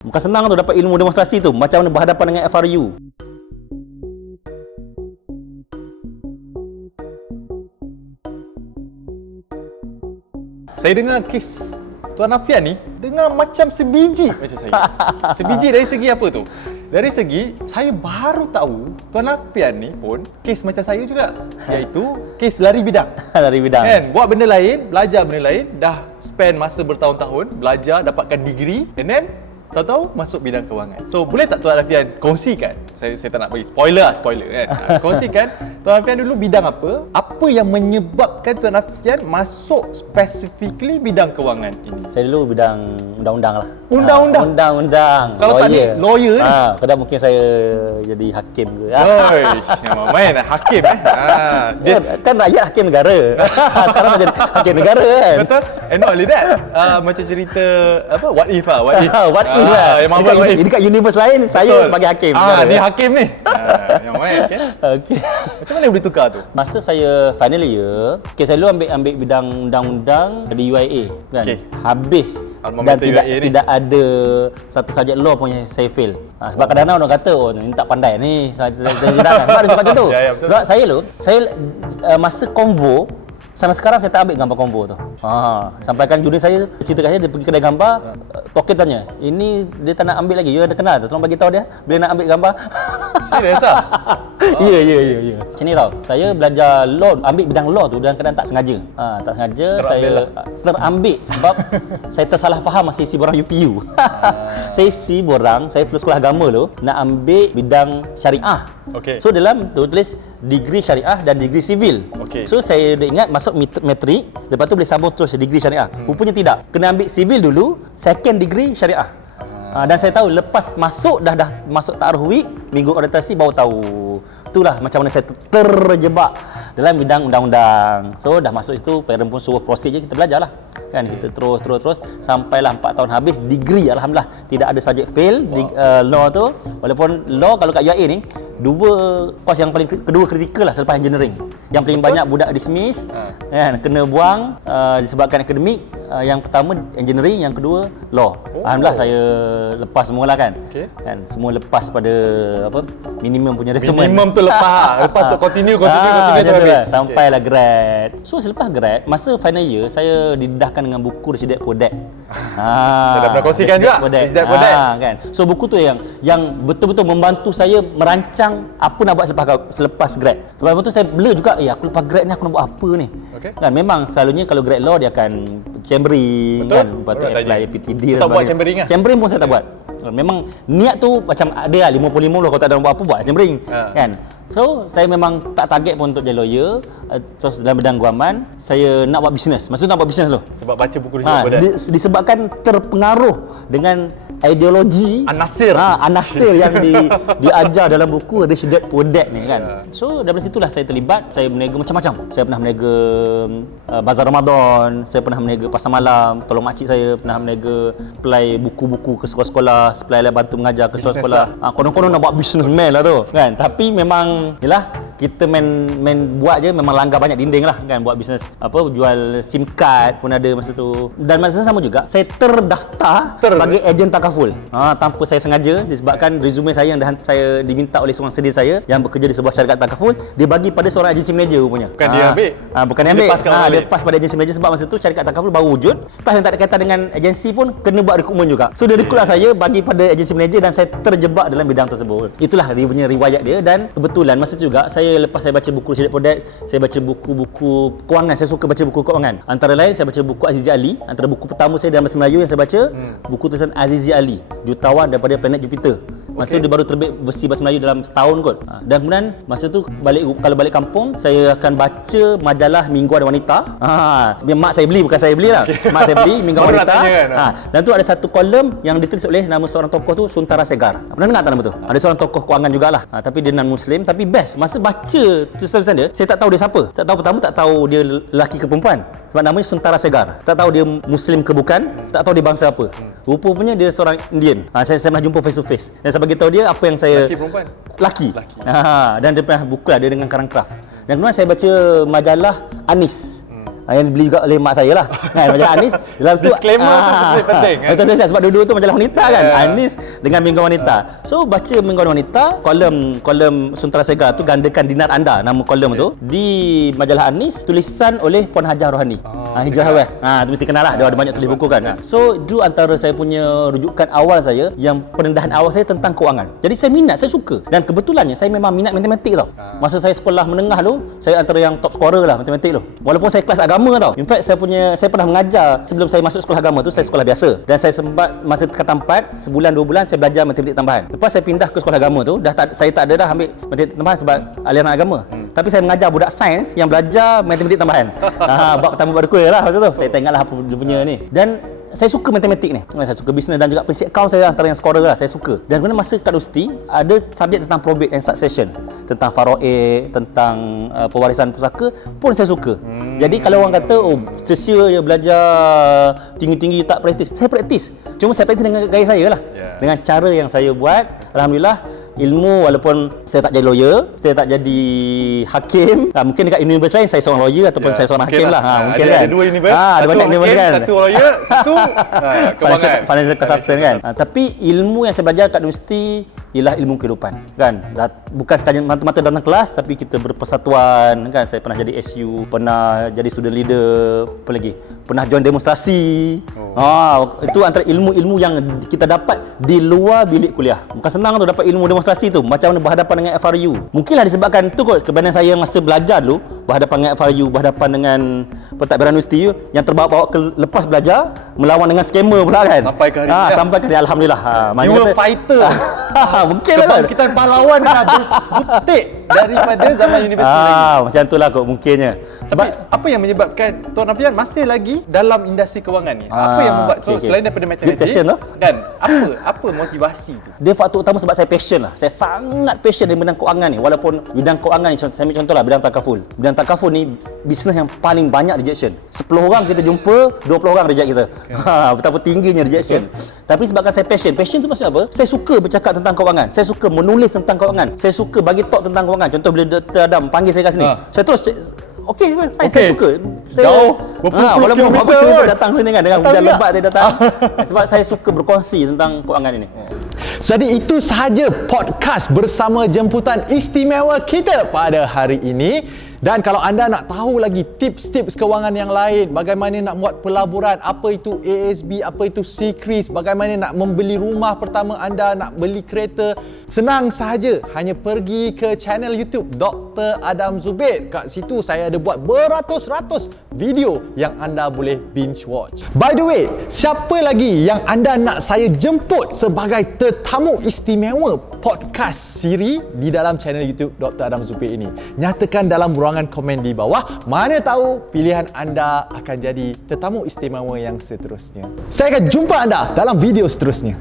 Bukan senang tu dapat ilmu demonstrasi tu, macam mana berhadapan dengan FRU. Saya dengar kes Tuan Afian ni dengar macam sebiji macam saya. Sebiji dari segi apa tu? Dari segi saya baru tahu Tuan Afian ni pun kes macam saya juga, iaitu kes lari bidang. Dari bidang. Kan, buat benda lain, belajar benda lain, dah spend masa bertahun-tahun belajar, dapatkan degree, and then tahu-tahu masuk bidang kewangan. So boleh tak Tuan Afian kongsikan, saya tak nak bagi spoiler kan. Kongsikan Tuan Afian dulu bidang apa? Apa yang menyebabkan Tuan Afian masuk specifically bidang kewangan ini? Saya dulu bidang undang-undang lah. Undang-undang? Undang-undang. Kalau tak ni lawyer ni? Kadang mungkin saya jadi hakim ke. Oish, main hakim Dia kan rakyat hakim negara. Sekarang jadi hakim negara kan. Betul? And not only that, macam cerita apa? What if What if lah. Yang Muhammad What if. Dekat universe lain, saya sebagai hakim. Ni hakim ni. Yang main kan? Okey. Macam mana boleh tukar tu? Masa saya final year, saya dulu ambil bidang undang-undang di UIA kan. Okay. Habis Alma dan mater UIA ni. tidak ada satu subjek law pun yang saya fail. Sebab kadang-kadang orang kata, oh ni tak pandai ni. Saya sidang. Sebab ada cakap macam tu. Ya, betul. Sebab saya masa konvo, sampai sekarang saya tak ambil gambar konvo tu. Sampaikan junior saya cerita kat saya, dia pergi kedai gambar, token tanya, ini dia tak nak ambil lagi, you ada kenal tak? Tolong bagi tahu dia bila nak ambil gambar. Serius ah? Ya. Macam ni tau, saya belajar law, ambil bidang law tu dalam keadaan tak sengaja. Tak sengaja saya terambil sebab saya tersalah faham masa isi borang UPU. Saya isi borang, saya perlu sekolah agama tu nak ambil bidang syariah. Okey. So dalam tu tulis degree syariah dan degree sivil. Okey. So saya dah ingat masuk matrik, lepas tu boleh sambung terus degree syariah. Rupanya tidak. Kena ambil sivil dulu, second degree syariah. Dan saya tahu lepas masuk dah masuk ta'aruf week, minggu orientasi baru tahu. Itulah macam mana saya terjebak dalam bidang undang-undang. So dah masuk situ, parent pun suruh proceed je, kita belajarlah. Kan kita terus sampailah 4 tahun habis, degree alhamdulillah tidak ada subjek fail. Law tu, walaupun law kalau kat UIA ni dua kos yang paling kedua kritikal lah selepas engineering. Yang paling banyak budak dismiss, kan, kena buang disebabkan akademik. Yang pertama engineering, yang kedua law. Alhamdulillah saya lepas semua lah kan. Kan semua lepas pada apa minimum punya requirement. Minimum tu lepas tu continue sampai habis. Sampailah grad. So selepas grad, masa final year saya didedahkan dengan buku Residet Podet. Saya dah pernah kongsikan juga Residet Podet. Kan. So buku tu yang betul-betul membantu saya merancang apa nak buat selepas grad. Sebab tu saya blur juga, aku lepas grad ni aku nak buat apa ni. Kan memang selalunya kalau grad law dia akan chambering. Betul? Kan, lepas tu apply PTD dan tak buat chambering lah? Chambering pun saya tak buat. Memang niat tu macam ada lah 50-50 kalau tak ada buat apa buat chambering. Kan. So saya memang tak target pun untuk jadi lawyer. Terus dalam bidang guaman saya nak buat bisnes. Maksudnya nak buat bisnes tu. Sebab baca buku Residet Podet. Disebabkan terpengaruh dengan ideologi Anasir yang diajar dalam buku Residet Podet ni kan. So dari situlah saya terlibat, saya berniaga macam-macam. Saya pernah berniaga bazar Ramadan, saya pernah berniaga pasar malam, tolong makcik saya, pernah berniaga supply buku-buku ke sekolah-sekolah, supply lah bantu mengajar ke sekolah-sekolah. Konon-konon nak buat businessman lah tu kan. Tapi memang yalah, kita main buat je, memang langgar banyak dinding lah kan, buat bisnes apa, jual SIM card pun ada masa tu. Dan masa sama juga saya terdaftar sebagai ejen takaful tanpa saya sengaja, disebabkan resume saya yang saya diminta oleh seorang sedir saya yang bekerja di sebuah syarikat takaful, dia bagi pada seorang agensi manager rupanya. Bukan dia ambil? Bukan dia ambil. Dia pass pada agensi manager sebab masa tu syarikat takaful baru wujud. Staff yang tak ada kaitan dengan agensi pun kena buat rekrutmen juga. So dia rekrut saya, bagi pada agensi manager dan saya terjebak dalam bidang tersebut. Itulah dia punya riwayat dia. Dan kebetulan masa tu juga lepas saya baca buku Residet Podet, saya baca buku-buku kewangan. Saya suka baca buku kewangan. Antara lain saya baca buku Azizi Ali. Antara buku pertama saya dalam bahasa Melayu yang saya baca, buku tulisan Azizi Ali, Jutawan daripada Planet Jupiter. Masa tu dia baru terbit versi bahasa Melayu dalam setahun kot. Dan kemudian masa tu kalau balik kampung, saya akan baca majalah Mingguan Wanita. Mak saya beli, bukan saya beli lah. Mak saya beli Mingguan Wanita. Dan tu ada satu kolom yang ditulis oleh nama seorang tokoh tu, Suntara Segar. Pernah dengar tak nama tu? Ada seorang tokoh kewangan jugalah. Tapi dia non-Muslim, tapi best. Masa baca tulisan dia, saya tak tahu dia siapa. Tak tahu, pertama tak tahu dia lelaki ke perempuan. Sebab namanya Suntara Segar. Tak tahu dia Muslim ke bukan, tak tahu dia bangsa apa. Rupanya dia seorang Indian. Saya pernah jumpa face to face. Dan saya bagi tahu dia apa yang saya... Laki perempuan? Laki. Dan dia pernah buku lah, dia dengan karang kraft. Dan kemudian saya baca majalah Anis. yang dibeli juga oleh mak saya lah. Kan majalah Anis dalam tu Disclaimer tu penting kan. Betul saya sebab dua-dua tu majalah wanita kan. Anis dengan Mingguan Wanita. So baca Mingguan Wanita, kolom Suntara Sega tu gandakan dinar anda nama kolom tu di majalah Anis tulisan oleh Puan Hajah Rohani. Hijrah West. Tu mesti kenal lah. Dia ada banyak tulis buku kan. So itu antara saya punya rujukan awal saya yang pendedahan awal saya tentang kewangan. Jadi saya minat, saya suka. Dan kebetulannya saya memang minat matematik tau. Masa saya sekolah menengah tu, saya antara yang top scorer lah matematik tu. Walaupun saya kelas agama tau. In fact saya pernah mengajar sebelum saya masuk sekolah agama tu, saya sekolah biasa. Dan saya sempat masa tingkatan 4, sebulan 2 bulan saya belajar matematik tambahan. Lepas saya pindah ke sekolah agama tu, saya tak ada dah ambil matematik tambahan sebab aliran agama. Tapi saya mengajar budak sains yang belajar matematik tambahan. Bab pertama bab kedua lah masa tu. Saya tengoklah apa dia punya ni. Dan saya suka matematik ni. Saya suka bisnes dan juga prinsip akaun saya antara yang scorer lah. Saya suka. Dan kemudian masa kat Usti ada subjek tentang probate and succession, tentang faraid, tentang pewarisan pusaka pun saya suka. Jadi kalau orang kata sia-sia je belajar tinggi-tinggi tak praktis. Saya praktis. Cuma saya praktis dengan gaya saya lah. Dengan cara yang saya buat. Alhamdulillah ilmu, walaupun saya tak jadi lawyer, saya tak jadi hakim, mungkin dekat univers lain saya seorang lawyer ataupun saya seorang hakim lah. Mungkin ada dua univers, ada banyak univers kan. Satu lawyer, satu kewangan, financial consultant kan. Tapi ilmu yang saya belajar kat universiti ialah ilmu kehidupan kan. Bukan sekadar mata-mata datang kelas, tapi kita berpersatuan kan. Saya pernah jadi SU, pernah jadi student leader, apa lagi, pernah join demonstrasi. Itu antara ilmu-ilmu yang kita dapat di luar bilik kuliah. Bukan senang tu dapat ilmu demonstrasi tu, macam mana berhadapan dengan FRU. Mungkinlah disebabkan tu kot kebenaran saya masa belajar dulu berhadapan dengan FRU, berhadapan dengan pentadbiran universiti yang terbawa-bawa ke lepas belajar melawan dengan skamer pula kan. Sampai ke hari ni. Sampai ke hari ni, alhamdulillah. You were fighter. Mungkinlah kan. Kita pahlawan dah butik daripada zaman universiti lagi. Macam itulah kot mungkinnya. Sebab apa yang menyebabkan Tuan Afian masih lagi dalam industri kewangan ni? Apa yang membuat selain daripada matematik kan, apa motivasi tu? Dia faktor utama sebab saya passion lah. Saya sangat passion dalam bidang kewangan ni. Walaupun bidang kewangan ni, saya ambil contoh lah bidang takaful. Bidang takaful ni bisnes yang paling banyak rejection. 10 orang kita jumpa, 20 orang reject kita. Betapa tingginya rejection. Tapi sebabkan saya passion tu maksudnya apa? Saya suka bercakap tentang kewangan. Saya suka menulis tentang kewangan. Saya suka bagi talk tentang kewangan. Contoh bila Dr. Adam panggil saya kat sini. Saya terus okey, saya suka. Jauh walaupun berapa dia datang sini kan dengan hujan lebat dia datang. Sebab saya suka berkongsi tentang kewangan ini. Jadi itu sahaja podcast bersama jemputan istimewa kita pada hari ini. Dan kalau anda nak tahu lagi tips-tips kewangan yang lain, bagaimana nak buat pelaburan, apa itu ASB, apa itu Secris, bagaimana nak membeli rumah pertama anda, nak beli kereta, senang sahaja. Hanya pergi ke channel YouTube Dr. Adam Zubaid. Kat situ saya ada buat beratus-ratus video yang anda boleh binge watch. By the way, siapa lagi yang anda nak saya jemput sebagai tetamu istimewa podcast siri di dalam channel YouTube Dr. Adam Zubaid ini? Nyatakan dalam ruangan komen di bawah. Mana tahu pilihan anda akan jadi tetamu istimewa yang seterusnya. Saya akan jumpa anda dalam video seterusnya.